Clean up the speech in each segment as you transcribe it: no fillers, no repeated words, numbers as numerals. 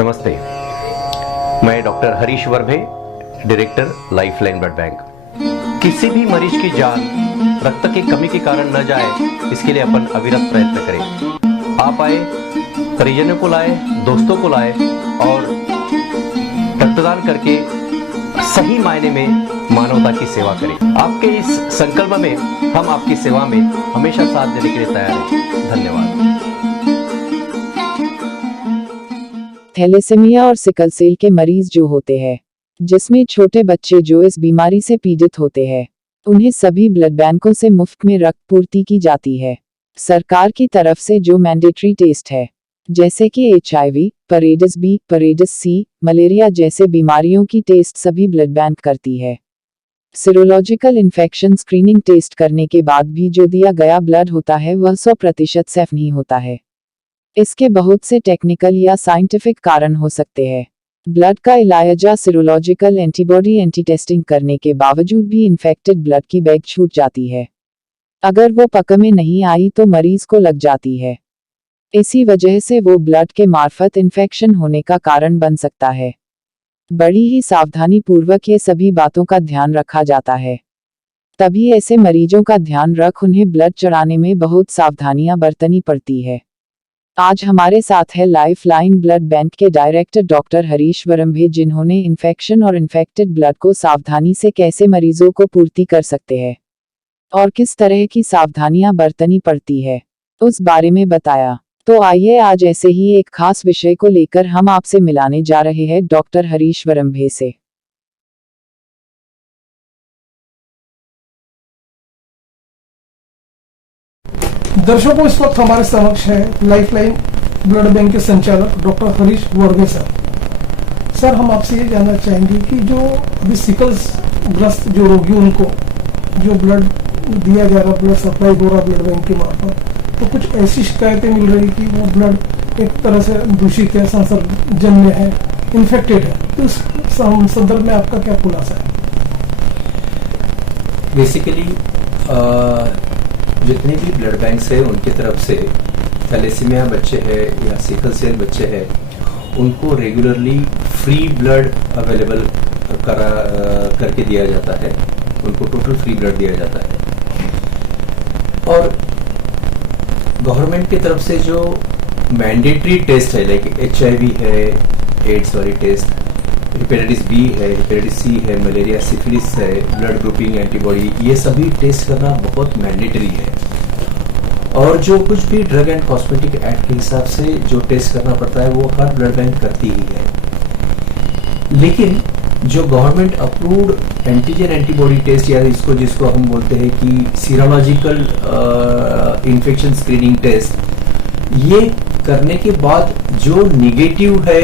नमस्ते, मैं doctor Harish Varbhe, director lifeline blood bank. किसी भी मरीज की जान रक्त की कमी के कारण न जाए, इसके लिए अपन अविरत प्रयत्न करें। आप आए, परिजनों को लाए, दोस्तों को लाए और रक्तदान करके सही मायने में मानवता की सेवा करें। आपके इस संकल्प में हम आपकी सेवा में हमेशा साथ देने के लिए तैयार हैं। धन्यवाद। थैलेसीमिया और सिकल सेल के मरीज जो होते हैं, जिसमें छोटे बच्चे जो इस बीमारी से पीड़ित होते हैं, उन्हें सभी ब्लड बैंकों से मुफ्त में रक्त पूर्ति की जाती है। सरकार की तरफ से जो मैंडेटरी टेस्ट है, जैसे कि HIV, परेडिस B, परेडिस C, मलेरिया जैसे बीमारियों की टेस्ट सभी ब्लड बैंक करती है। सीरोलॉजिकल इन्फेक्शन स्क्रीनिंग टेस्ट करने के बाद भी जो दिया गया ब्लड होता है वह 100% सेफ नहीं होता है। इसके बहुत से टेक्निकल या साइंटिफिक कारण हो सकते हैं। ब्लड का इलाजा सीरोलॉजिकल एंटीबॉडी एंटी टेस्टिंग करने के बावजूद भी इन्फेक्टेड ब्लड की बैग छूट जाती है। अगर वो पक में नहीं आई तो मरीज को लग जाती है। इसी वजह से वो ब्लड के मार्फत इन्फेक्शन होने का कारण बन सकता है। बड़ी ही सावधानी पूर्वक ये सभी बातों का ध्यान रखा जाता है। तभी ऐसे मरीजों का ध्यान रख उन्हें ब्लड चढ़ाने में बहुत सावधानियां बरतनी पड़ती है। आज हमारे साथ है लाइफलाइन ब्लड बैंक के डायरेक्टर डॉक्टर हरीश वर्भे, जिन्होंने इन्फेक्शन और इन्फेक्टेड ब्लड को सावधानी से कैसे मरीजों को पूर्ति कर सकते हैं और किस तरह की सावधानियां बरतनी पड़ती है, उस बारे में बताया। तो आइए आज ऐसे ही एक खास विषय को लेकर हम आपसे मिलाने जा रहे हैं डॉक्टर हरीश वर्भे से। दर्शकों, इस वक्त हमारे समक्ष है लाइफलाइन ब्लड बैंक के संचालक डॉक्टर हरीश वर्भे सर। सर, हम आपसे ये जानना चाहेंगे कि जो अभी सिकल्स ग्रस्त जो रोगी, उनको जो ब्लड दिया जा रहा, ब्लड सप्लाई हो रहा ब्लड बैंक के मार्फत, तो कुछ ऐसी शिकायतें मिल रही कि वो ब्लड एक तरह से दूषित है, संसर्गजन्य है, इन्फेक्टेड है, तो इस संदर्भ में आपका क्या खुलासा है? बेसिकली जितने भी ब्लड बैंक है उनकी तरफ से थैलेसीमिया बच्चे हैं या सिकल सेल बच्चे हैं, उनको रेगुलरली फ्री ब्लड अवेलेबल करके दिया जाता है। उनको टोटल फ्री ब्लड दिया जाता है। और गवर्नमेंट की तरफ से जो मैंडेटरी टेस्ट है, लाइक HIV है, एड्स वाली टेस्ट, हेपेटाइटिस B है, हेपेटाइटिस C है, मलेरिया, सिफिलिस है, ब्लड ग्रुपिंग एंटीबॉडी, ये सभी टेस्ट करना बहुत मैंडेटरी है। और जो कुछ भी ड्रग एंड कॉस्मेटिक एक्ट के हिसाब से जो टेस्ट करना पड़ता है वो हर ब्लड बैंक करती ही है। लेकिन जो government approved antigen antibody test, या जिसको हम बोलते हैं कि सीरोलॉजिकल इन्फेक्शन स्क्रीनिंग टेस्ट, ये करने के बाद जो निगेटिव है,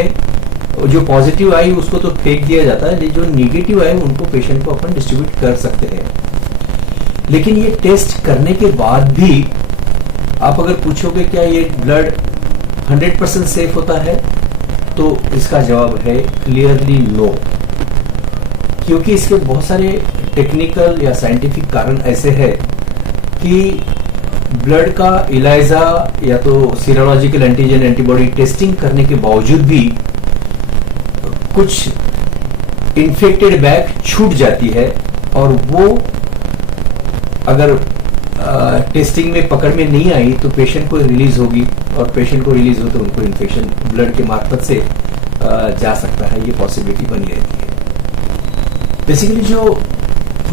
जो पॉजिटिव आई उसको तो फेंक दिया जाता है, जो निगेटिव आए उनको पेशेंट को अपन डिस्ट्रीब्यूट कर सकते हैं। लेकिन ये टेस्ट करने के बाद भी आप अगर पूछोगे क्या ये ब्लड 100% सेफ होता है, तो इसका जवाब है क्लियरली नो। क्योंकि इसके बहुत सारे टेक्निकल या साइंटिफिक कारण ऐसे हैं कि ब्लड का इलाइजा या तो सीरोलॉजिकल एंटीजन एंटीबॉडी टेस्टिंग करने के बावजूद भी कुछ इन्फेक्टेड बैग छूट जाती है, और वो अगर टेस्टिंग में पकड़ में नहीं आई तो पेशेंट को रिलीज होगी, और पेशेंट को रिलीज हो तो उनको इन्फेक्शन ब्लड के मार्फत से जा सकता है। ये पॉसिबिलिटी बनी रहती है। बेसिकली जो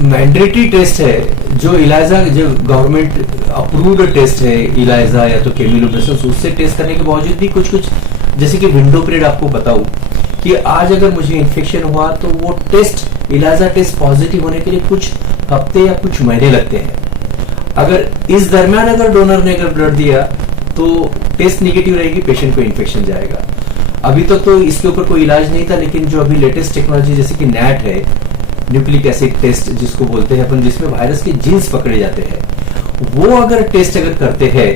मैंडेटरी टेस्ट है, जो इलाइजा, जो गवर्नमेंट अप्रूव्ड टेस्ट है, इलाइजा या तो केमिलोब्रेसेंस, उससे टेस्ट करने के बावजूद भी कुछ जैसे कि विंडो पीरियड आपको बताऊं कि आज अगर मुझे इन्फेक्शन हुआ तो वो टेस्ट, इलाइजा टेस्ट पॉजिटिव होने के लिए कुछ हफ्ते या कुछ महीने लगते हैं। अगर इस दरमियान अगर डोनर ने अगर ब्लड दिया तो टेस्ट निगेटिव रहेगी, पेशेंट को इन्फेक्शन जाएगा। अभी तक तो इसके ऊपर कोई इलाज नहीं था, लेकिन जो अभी लेटेस्ट टेक्नोलॉजी जैसे कि NAT है, न्यूक्लिक एसिड टेस्ट जिसको बोलते हैं अपन, जिसमें वायरस के जीन्स पकड़े जाते हैं, वो अगर टेस्ट अगर करते हैं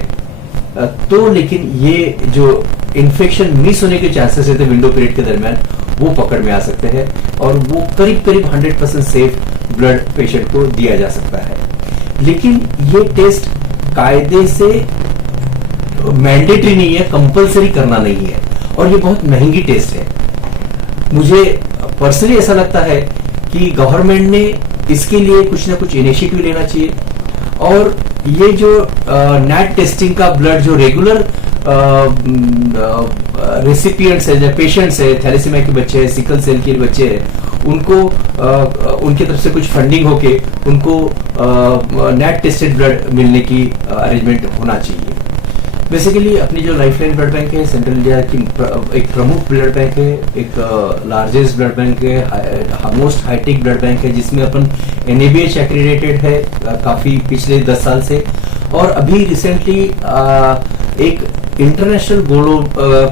तो लेकिन ये जो इन्फेक्शन मिस होने के चांसेस रहते विंडो पीरियड के दरमियान, वो पकड़ में आ सकते हैं, और वो करीब 100% सेफ ब्लड पेशेंट को दिया जा सकता है। लेकिन ये टेस्ट कायदे से मैंडेटरी नहीं है, कंपलसरी करना नहीं है, और ये बहुत महंगी टेस्ट है। मुझे पर्सनली ऐसा लगता है कि गवर्नमेंट ने इसके लिए कुछ ना कुछ इनिशिएटिव लेना चाहिए, और ये जो नैट टेस्टिंग का ब्लड जो रेगुलर रेसिपिएंट्स है, पेशेंट्स है, थैलेसीमिया के बच्चे हैं, सिकल सेल के बच्चे हैं, उनको उनकी तरफ से कुछ फंडिंग होके उनको नेट टेस्टेड ब्लड मिलने की अरेंजमेंट होना चाहिए। बेसिकली अपनी जो लाइफलाइन ब्लड बैंक है सेंट्रल इंडिया की एक प्रमुख ब्लड बैंक है, एक लार्जेस्ट ब्लड बैंक है, मोस्ट हाईटेक ब्लड बैंक है, जिसमें अपन NABH एक्रेडिटेड है काफी पिछले 10 साल से, और अभी रिसेंटली एक इंटरनेशनल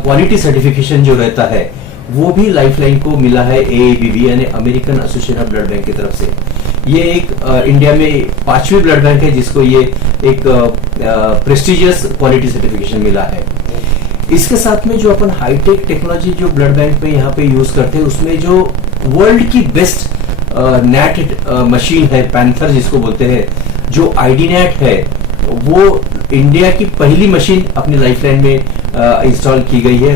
क्वालिटी सर्टिफिकेशन जो रहता है वो भी लाइफलाइन को मिला है AABB यानी American association of blood bank की तरफ से। ये एक इंडिया में 5वीं ब्लड बैंक है जिसको ये एक प्रेस्टिजियस क्वालिटी सर्टिफिकेशन मिला है। इसके साथ में जो अपन हाईटेक टेक्नोलॉजी जो ब्लड बैंक में यहाँ पे यूज करते हैं, उसमें जो वर्ल्ड की बेस्ट नेट मशीन है, पैंथर जिसको बोलते हैं, जो ID-NET है, वो इंडिया की पहली मशीन अपनी लाइफलाइन में इंस्टॉल की गई है।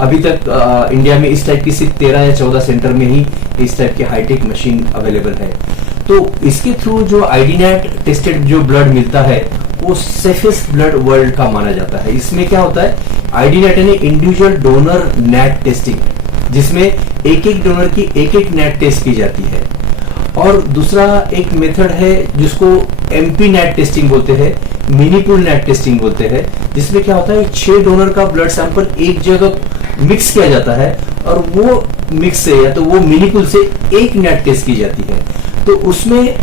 अभी तक इंडिया में इस टाइप की सिर्फ 13 या 14 सेंटर में ही इस टाइप की हाईटेक मशीन अवेलेबल है। तो इसके थ्रू जो ID-NET टेस्टेड जो ब्लड मिलता है वो सेफेस्ट ब्लड वर्ल्ड का माना जाता है। इसमें क्या होता है, ID-NET यानी इंडिविजुअल डोनर नेट टेस्टिंग, जिसमें एक एक डोनर की एक एक नेट टेस्ट की जाती है। और दूसरा एक मेथड है जिसको MP नेट टेस्टिंग बोलते हैं, मिनी पूल नेट टेस्टिंग बोलते हैं, जिसमें क्या होता है 6 डोनर का ब्लड सैंपल एक जगह मिक्स किया जाता है और वो मिक्स से या तो वो मिनी पूल से एक नेट टेस्ट की जाती है। तो उसमें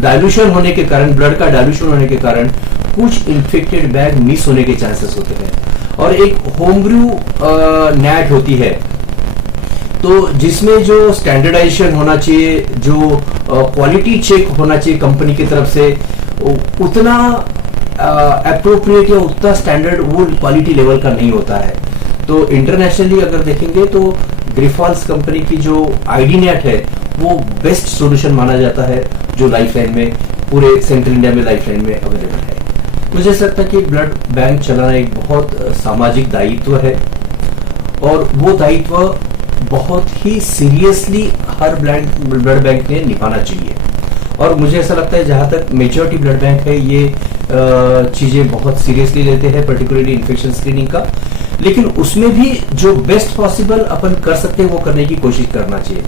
डाइल्यूशन होने के कारण, ब्लड का डाइल्यूशन होने के कारण कुछ इन्फेक्टेड बैग मिस होने के चांसेस होते हैं। और एक होमब्रू नेट होती है, तो जिसमें जो स्टैंडर्डाइजेशन होना चाहिए, जो क्वालिटी चेक होना चाहिए कंपनी की तरफ से, उतना अप्रोप्रिएट या उतना स्टैंडर्ड वो क्वालिटी लेवल का नहीं होता है। तो इंटरनेशनली अगर देखेंगे तो ग्रिफॉल्स कंपनी की जो ID-NET है वो बेस्ट सॉल्यूशन माना जाता है, जो लाइफलाइन में पूरे सेंट्रल इंडिया में लाइफलाइन में अवेलेबल है। मुझे ऐसा लगता है कि ब्लड बैंक चलाना एक बहुत सामाजिक दायित्व है, और वो दायित्व बहुत ही सीरियसली हर ब्लड बैंक ने निभाना चाहिए। और मुझे ऐसा लगता है जहां तक मेजॉरिटी ब्लड बैंक है ये चीजें बहुत सीरियसली लेते हैं, पर्टिकुलरली इन्फेक्शन स्क्रीनिंग का, लेकिन उसमें भी जो बेस्ट पॉसिबल अपन कर सकते हैं वो करने की कोशिश करना चाहिए।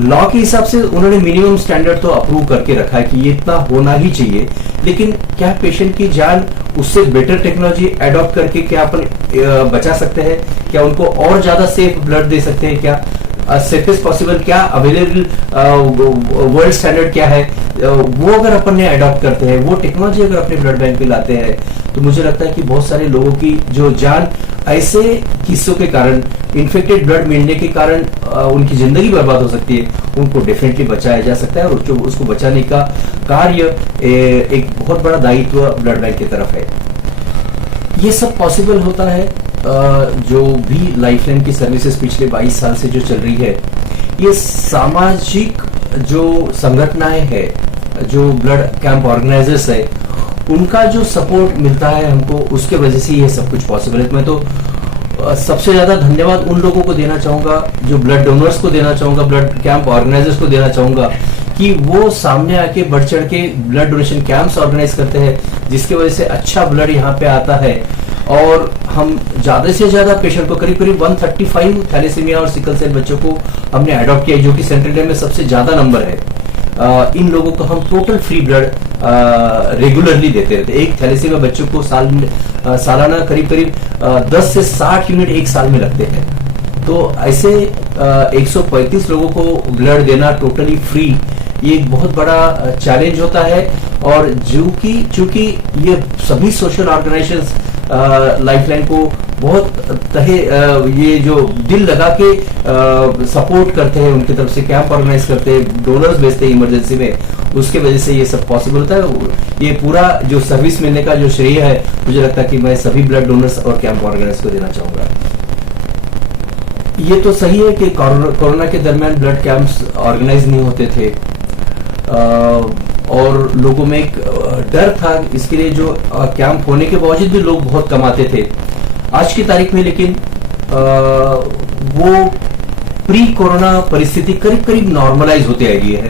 लॉ के हिसाब से उन्होंने मिनिमम स्टैंडर्ड तो अप्रूव करके रखा है कि ये इतना होना ही चाहिए, लेकिन क्या पेशेंट की जान उससे बेटर टेक्नोलॉजी एडॉप्ट करके क्या अपन बचा सकते हैं, क्या उनको और ज्यादा सेफ ब्लड दे सकते हैं, क्या सेफेस्ट पॉसिबल, क्या अवेलेबल वर्ल्ड स्टैंडर्ड क्या है, वो अगर अपन ने अडॉप्ट करते हैं, वो टेक्नोलॉजी अगर अपने ब्लड बैंक में लाते हैं, तो मुझे लगता है कि बहुत सारे लोगों की जो जान ऐसे किस्सों के कारण, इन्फेक्टेड ब्लड मिलने के कारण उनकी जिंदगी बर्बाद हो सकती है, उनको डेफिनेटली बचाया जा सकता है। और जो उसको बचाने का कार्य एक बहुत बड़ा दायित्व ब्लड बैंक की तरफ है। ये सब पॉसिबल होता है जो भी लाइफलाइन की सर्विसेज पिछले 22 साल से जो चल रही है, ये सामाजिक जो संगठनाएं हैं, जो ब्लड कैंप ऑर्गेनाइजर्स है, उनका जो सपोर्ट मिलता है हमको, उसके वजह से ये सब कुछ पॉसिबल है। मैं तो सबसे ज्यादा धन्यवाद उन लोगों को देना चाहूंगा, जो ब्लड डोनर्स को देना चाहूंगा, ब्लड कैंप ऑर्गेनाइजर्स को देना चाहूंगा, कि वो सामने आके बढ़ चढ़ के ब्लड डोनेशन कैंप्स ऑर्गेनाइज करते हैं, जिसकी वजह से अच्छा ब्लड यहाँ पे आता है। और हम ज्यादा से ज्यादा पेशेंट को, करीब करीब 135 थैलेसीमिया और सिकल सेल बच्चों को हमने अडॉप्ट किया, जो कि सेंट्रल इंडिया में सबसे ज्यादा नंबर है। इन लोगों को हम टोटल फ्री ब्लड रेगुलरली देते रहते हैं। एक थैलेसीमिया बच्चों को सालाना करीब करीब 10 से 60 यूनिट एक साल में लगते हैं। तो ऐसे 135 लोगों को ब्लड देना टोटली फ्री, ये एक बहुत बड़ा चैलेंज होता है। और चूंकि ये सभी सोशल ऑर्गेनाइजेशंस लाइफलाइन को बहुत ये जो दिल लगा के सपोर्ट करते हैं, उनकी तरफ से कैंप ऑर्गेनाइज करते हैं, डोनर्स भेजते हैं इमरजेंसी में, उसके वजह से ये सब पॉसिबल होता है। ये पूरा जो सर्विस मिलने का जो श्रेय है, मुझे लगता है कि मैं सभी ब्लड डोनर्स और कैंप ऑर्गेनाइज को देना चाहूंगा। ये तो सही है कि कोरोना के दरमियान ब्लड कैंप्स ऑर्गेनाइज नहीं होते थे, और लोगों में एक डर था, इसके लिए जो कैंप होने के बावजूद भी लोग बहुत कम आते थे। आज की तारीख में लेकिन वो प्री कोरोना परिस्थिति करीब करीब नॉर्मलाइज होते आ गई है।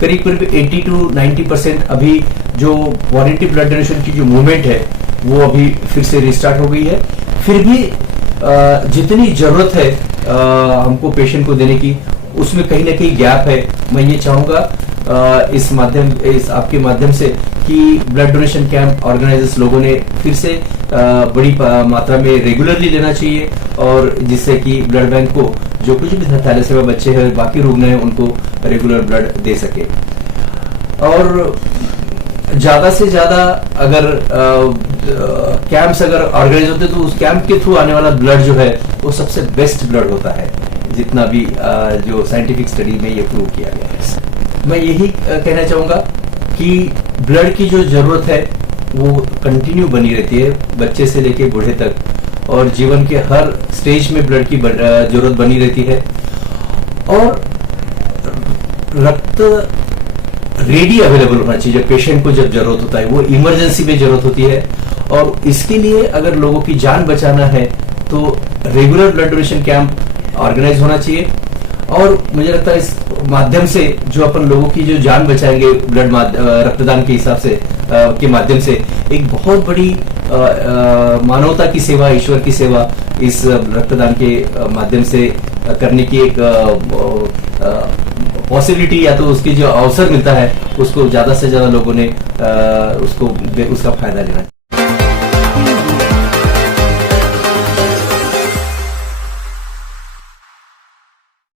करीब करीब 80 to 90% अभी जो वॉलंटरी ब्लड डोनेशन की जो मूवमेंट है वो अभी फिर से रिस्टार्ट हो गई है। फिर भी जितनी जरूरत है हमको पेशेंट को देने की, उसमें कहीं ना कहीं गैप है। मैं ये चाहूंगा इस आपके माध्यम से कि ब्लड डोनेशन कैंप ऑर्गेनाइजर्स लोगों ने फिर से बड़ी मात्रा में रेगुलरली लेना चाहिए, और जिससे कि ब्लड बैंक को जो कुछ भी थैलेसीमिया बच्चे हैं, बाकी रुग्ण हैं, उनको रेगुलर ब्लड दे सके। और ज्यादा से ज्यादा अगर कैंप्स अगर ऑर्गेनाइज होते तो उस कैंप के थ्रू आने वाला ब्लड जो है वो सबसे बेस्ट ब्लड होता है, जितना भी जो साइंटिफिक स्टडी में ये प्रूव किया गया है। मैं यही कहना चाहूंगा कि ब्लड की जो जरूरत है वो कंटिन्यू बनी रहती है, बच्चे से लेके बूढ़े तक, और जीवन के हर स्टेज में ब्लड की जरूरत बनी रहती है। और रक्त रेडी अवेलेबल होना चाहिए जब पेशेंट को जब जरूरत होता है, वो इमरजेंसी में जरूरत होती है। और इसके लिए अगर लोगों की जान बचाना है तो regular blood donation camp organise होना चाहिए। और मुझे लगता है इस माध्यम से जो अपन लोगों की जो जान बचाएंगे ब्लड रक्तदान के हिसाब से के माध्यम से, एक बहुत बड़ी मानवता की सेवा, ईश्वर की सेवा इस रक्तदान के माध्यम से करने की एक पॉसिबिलिटी या तो उसकी जो अवसर मिलता है, उसको ज्यादा से ज्यादा लोगों ने उसका फायदा लेना है।